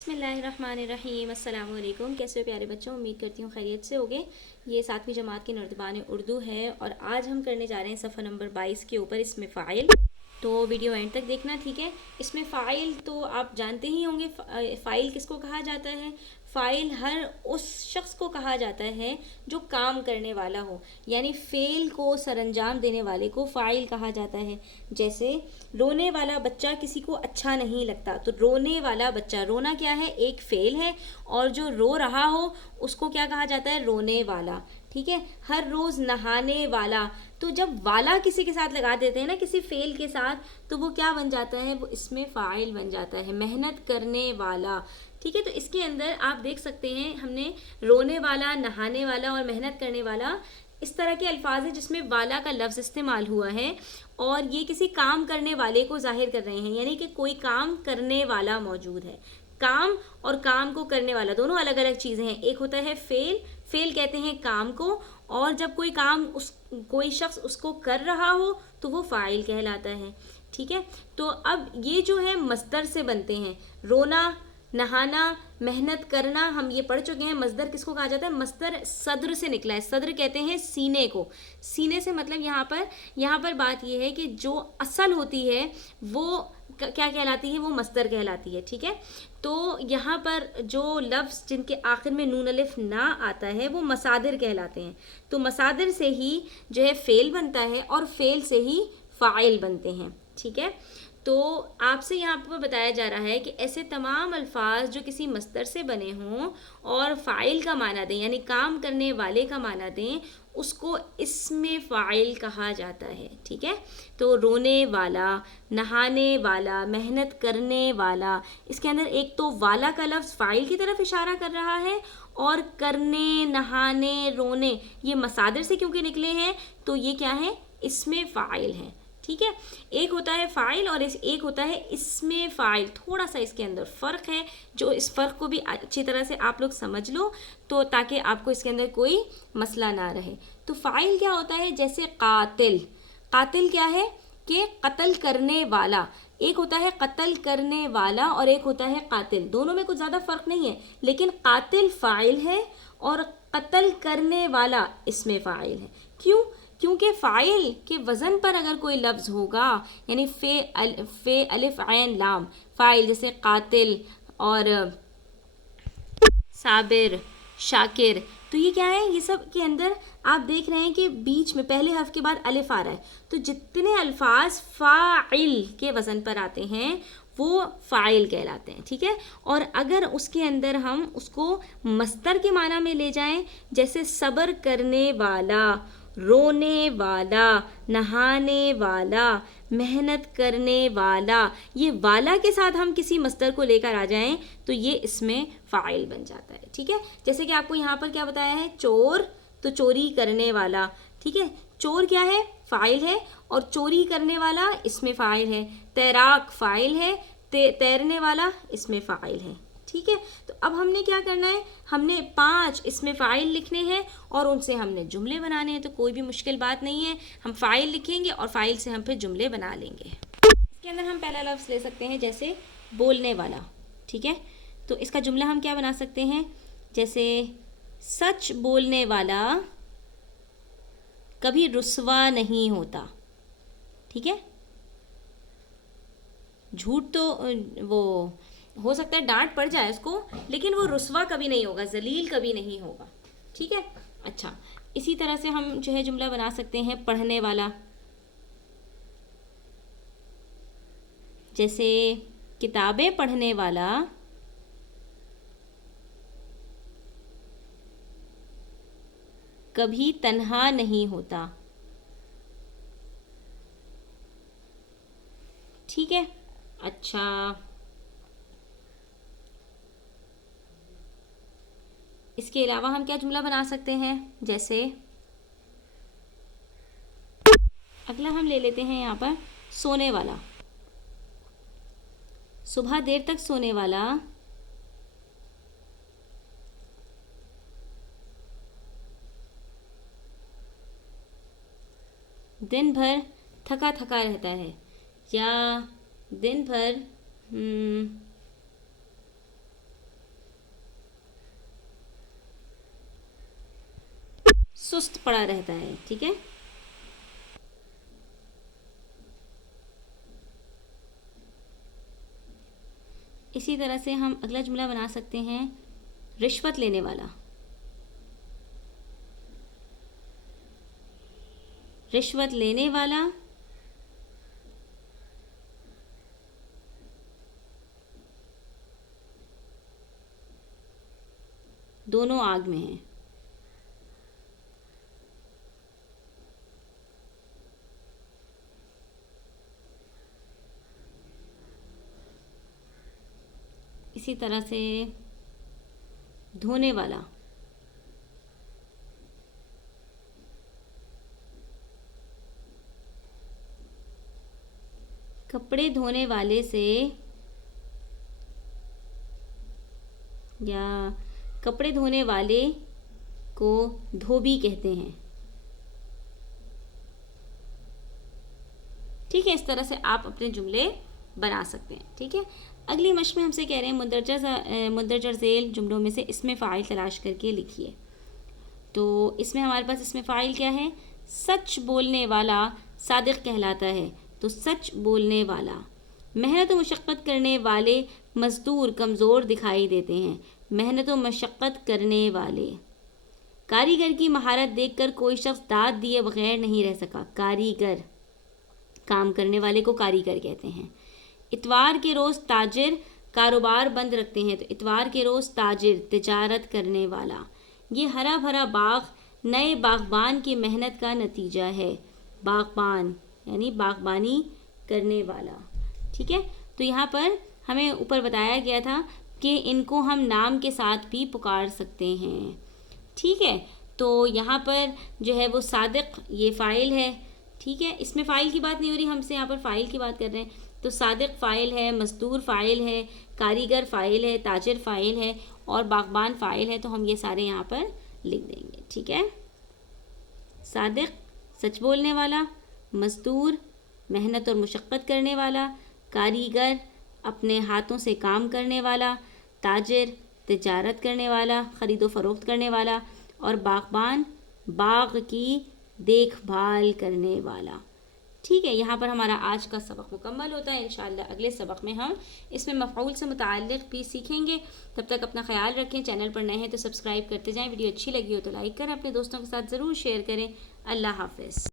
बिस्मिल्लाहिर्रहमानिर्रहीम। अस्सलाम वालेकुम। कैसे हो प्यारे बच्चों, उम्मीद करती हूँ खैरियत से होगे। ये 7वीं जमात की नर्दबान उर्दू है और आज हम करने जा रहे हैं सफ़ा नंबर 22 के ऊपर इसमें फ़ाइल। तो वीडियो एंड तक देखना, ठीक है। इसमें फ़ाइल तो आप जानते ही होंगे, फ़ाइल किसको कहा जाता है। फ़ाइल हर उस शख्स को कहा जाता है जो काम करने वाला हो, यानी फ़ेल को सरअंजाम देने वाले को फ़ाइल कहा जाता है। जैसे रोने वाला बच्चा किसी को अच्छा नहीं लगता, तो रोने वाला बच्चा, रोना क्या है, एक फ़ेल है, और जो रो रहा हो उसको क्या कहा जाता है, रोने वाला। ठीक है। हर रोज़ नहाने वाला, तो जब वाला किसी के साथ लगा देते हैं ना, किसी फेल के साथ, तो वो क्या बन जाता है, वो इसमें फ़ाइल बन जाता है, मेहनत करने वाला। ठीक है। तो इसके अंदर आप देख सकते हैं हमने रोने वाला, नहाने वाला और मेहनत करने वाला, इस तरह के अल्फाज हैं जिसमें वाला का लफ्ज़ इस्तेमाल हुआ है और ये किसी काम करने वाले को ज़ाहिर कर रहे हैं, यानी कि कोई काम करने वाला मौजूद है। काम और काम को करने वाला दोनों अलग अलग चीज़ें हैं। एक होता है फेल, फेल कहते हैं काम को, और जब कोई काम कोई शख्स उसको कर रहा हो तो वो फ़ाइल कहलाता है। ठीक है। तो अब ये जो है मस्दर से बनते हैं, रोना, नहाना, मेहनत करना, हम ये पढ़ चुके हैं। मस्दर किसको कहा जाता है, मस्दर सद्र से निकला है। सद्र कहते हैं सीने को, सीने से मतलब यहाँ पर बात ये है कि जो असल होती है वो क्या कहलाती है, वो मस्दर कहलाती है। ठीक है। तो यहाँ पर जो लफ्ज़ जिनके आखिर में नून अलिफ ना आता है वो मसादिर कहलाते हैं। तो मसादिर से ही जो है फ़ेल बनता है और फ़ेल से ही फ़ाइल बनते हैं। ठीक है। तो आपसे यहाँ पर बताया जा रहा है कि ऐसे तमाम अल्फाज जो किसी मस्दर से बने हों और फ़ाइल का माना दें, यानी काम करने वाले का माना दें, उसको इसमें फ़ाइल कहा जाता है। ठीक है। तो रोने वाला, नहाने वाला, मेहनत करने वाला, इसके अंदर एक तो वाला का लफ्ज़ फ़ाइल की तरफ इशारा कर रहा है, और करने, नहाने, रोने, ये मसादिर से क्योंकि निकले हैं तो ये क्या है, इसमें फ़ाइल हैं। ठीक है। एक होता है फ़ाइल और एक होता है इसमें फ़ाइल। थोड़ा सा इसके अंदर फ़र्क है, जो इस फ़र्क को भी अच्छी तरह से आप लोग समझ लो, तो ताकि आपको इसके अंदर कोई मसला ना रहे। तो फ़ाइल क्या होता है, जैसे कातिल, कातिल क्या है कि कत्ल करने वाला। एक होता है कत्ल करने वाला और एक होता है कातिल, दोनों में कुछ ज़्यादा फ़र्क नहीं है, लेकिन कातिल फ़ाइल है और कत्ल करने वाला इसमें फ़ाइल है। क्यों? क्योंकि फ़ाइल के वज़न पर अगर कोई लफ्ज़ होगा, यानी फ़े अलिफ ऐन लाम, फ़ाइल जैसे कातिल और साबिर, शाकिर, तो ये क्या है, ये सब के अंदर आप देख रहे हैं कि बीच में पहले हर्फ के बाद अलिफ आ रहा है। तो जितने अल्फाज फ़ाइल के वज़न पर आते हैं वो फ़ाइल कहलाते हैं। ठीक है। और अगर उसके अंदर हम उसको मस्दर के माना में ले जाएं, जैसे सब्र करने वाला, रोने वाला, नहाने वाला, मेहनत करने वाला, ये वाला के साथ हम किसी मस्दर को लेकर आ जाएं तो ये इसमें फ़ाइल बन जाता है। ठीक है। जैसे कि आपको यहाँ पर क्या बताया है, चोर, तो चोरी करने वाला। ठीक है। चोर क्या है, फ़ाइल है, और चोरी करने वाला इसमें फ़ाइल है। तैराक फ़ाइल है, तैरने वाला इसमें फ़ाइल है। ठीक है। तो अब हमने क्या करना है, हमने 5 इसमें फ़ाइल लिखने हैं और उनसे हमने जुमले बनाने हैं। तो कोई भी मुश्किल बात नहीं है, हम फ़ाइल लिखेंगे और फ़ाइल से हम फिर जुमले बना लेंगे। इसके अंदर हम पहला लफ्ज़ ले सकते हैं, जैसे बोलने वाला। ठीक है। तो इसका जुमला हम क्या बना सकते हैं, जैसे सच बोलने वाला कभी रुस्वा नहीं होता। ठीक है। झूठ तो वो हो सकता है डांट पड़ जाए उसको, लेकिन वो रुस्वा कभी नहीं होगा, जलील कभी नहीं होगा। ठीक है। अच्छा, इसी तरह से हम जो है जुमला बना सकते हैं पढ़ने वाला, जैसे किताबें पढ़ने वाला कभी तन्हा नहीं होता। ठीक है। अच्छा, इसके अलावा हम क्या जुमला बना सकते हैं, जैसे अगला हम ले लेते हैं यहाँ पर सोने वाला, सुबह देर तक सोने वाला दिन भर थका थका रहता है, या दिन भर سست پڑا رہتا ہے. ٹھیک ہے. اسی طرح سے ہم اگلا جملہ بنا سکتے ہیں رشوت لینے والا. رشوت لینے والا دونوں آگ میں ہیں. اسی طرح سے دھونے والا. کپڑے دھونے والے سے یا کپڑے دھونے والے کو دھوبی کہتے ہیں. ٹھیک ہے. اس طرح سے آپ اپنے جملے بنا سکتے ہیں. ٹھیک ہے. اگلی مشق میں ہم سے کہہ رہے ہیں مندرجہ ذیل جملوں میں سے اسم فاعل تلاش کر کے لکھیے. تو اس میں ہمارے پاس اسم فاعل کیا ہے؟ سچ بولنے والا صادق کہلاتا ہے. تو سچ بولنے والا. محنت و مشقت کرنے والے مزدور کمزور دکھائی دیتے ہیں. محنت و مشقت کرنے والے. کاریگر کی مہارت دیکھ کر کوئی شخص داد دیے بغیر نہیں رہ سکا. کاریگر. کام کرنے والے کو کاریگر کہتے ہیں. اتوار کے روز تاجر کاروبار بند رکھتے ہیں. تو اتوار کے روز تاجر تجارت کرنے والا. یہ ہرا بھرا باغ نئے باغبان کی محنت کا نتیجہ ہے. باغبان یعنی باغبانی کرنے والا. ٹھیک ہے. تو یہاں پر ہمیں اوپر بتایا گیا تھا کہ ان کو ہم نام کے ساتھ بھی پکار سکتے ہیں. ٹھیک ہے. تو یہاں پر جو ہے وہ صادق یہ فاعل ہے. ٹھیک ہے. اس میں فاعل کی بات نہیں ہو رہی، ہم سے یہاں پر فاعل کی بات کر رہے ہیں. تو صادق فاعل ہے، مزدور فاعل ہے، کاریگر فاعل ہے، تاجر فاعل ہے اور باغبان فاعل ہے. تو ہم یہ سارے یہاں پر لکھ دیں گے. ٹھیک ہے. صادق سچ بولنے والا، مزدور محنت اور مشقت کرنے والا، کاریگر اپنے ہاتھوں سے کام کرنے والا، تاجر تجارت کرنے والا خرید و فروخت کرنے والا، اور باغبان باغ کی دیکھ بھال کرنے والا. ٹھیک ہے. یہاں پر ہمارا آج کا سبق مکمل ہوتا ہے. انشاءاللہ اگلے سبق میں ہم اس میں مفعول سے متعلق بھی سیکھیں گے. تب تک اپنا خیال رکھیں. چینل پر نئے ہیں تو سبسکرائب کرتے جائیں. ویڈیو اچھی لگی ہو تو لائک کریں. اپنے دوستوں کے ساتھ ضرور شیئر کریں. اللہ حافظ.